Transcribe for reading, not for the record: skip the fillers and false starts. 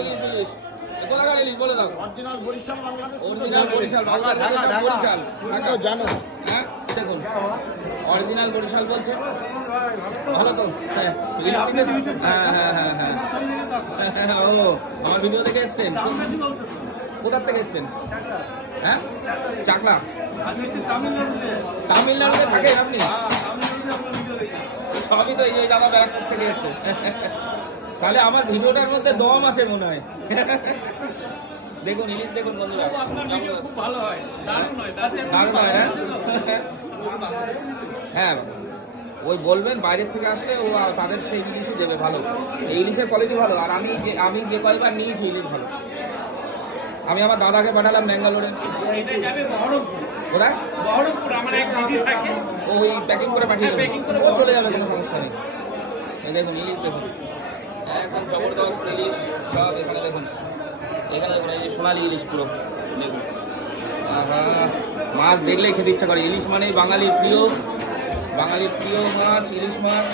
ইলিশ ইলিশ কোথাকার ইলিশ বলে দাও। অরিজিনাল বরিশাল বাংলাদেশ। অরিজিনাল বরিশাল বাংলাদেশ বরিশাল। জানো হ্যাঁ দেখুন অরিজিনাল বরিশাল বলছে ভালো তো। হ্যাঁ হ্যাঁ হ্যাঁ ও আমার ভিডিও দেখে এসছেন কোথার থেকে এসছেন? হ্যাঁ চাকলা তামিলনাড়ুতে থাকে আপনি? সবই তো এই দাদা ব্যারাকপুর থেকে এসছে। তাহলে আমার ভিডিওটার মধ্যে দম আছে মনে হয়। দেখুন ইলিশ দেখুন বন্ধুরা খুব ভালো হয় দারুণ হয়। হ্যাঁ ওই বলবেন বাইরের থেকে আসলে ও তাদের সেই ইলিশই দেবে ভালো। এই ইলিশের কোয়ালিটি ভালো। আর আমি যে কয়েকবার নিয়েছি ইলিশ ভালো। আমি আমার দাদাকে পাঠালাম ব্যাঙ্গালোরে। কোথায়? ওই প্যাকিং করে পাঠিয়ে ও চলে যাবে কোনো সমস্যা নেই। এই দেখুন ইলিশ দেখুন একদম জবরদস্ত ইলিশ সব এখানে দেখুন। এখানে দেখুন এই যে সোনালি ইলিশ পুরো দেখুন। মাছ দেখলেই খেতে ইচ্ছা করে। ইলিশ মানেই বাঙালির প্রিয় মাছ ইলিশ মাছ।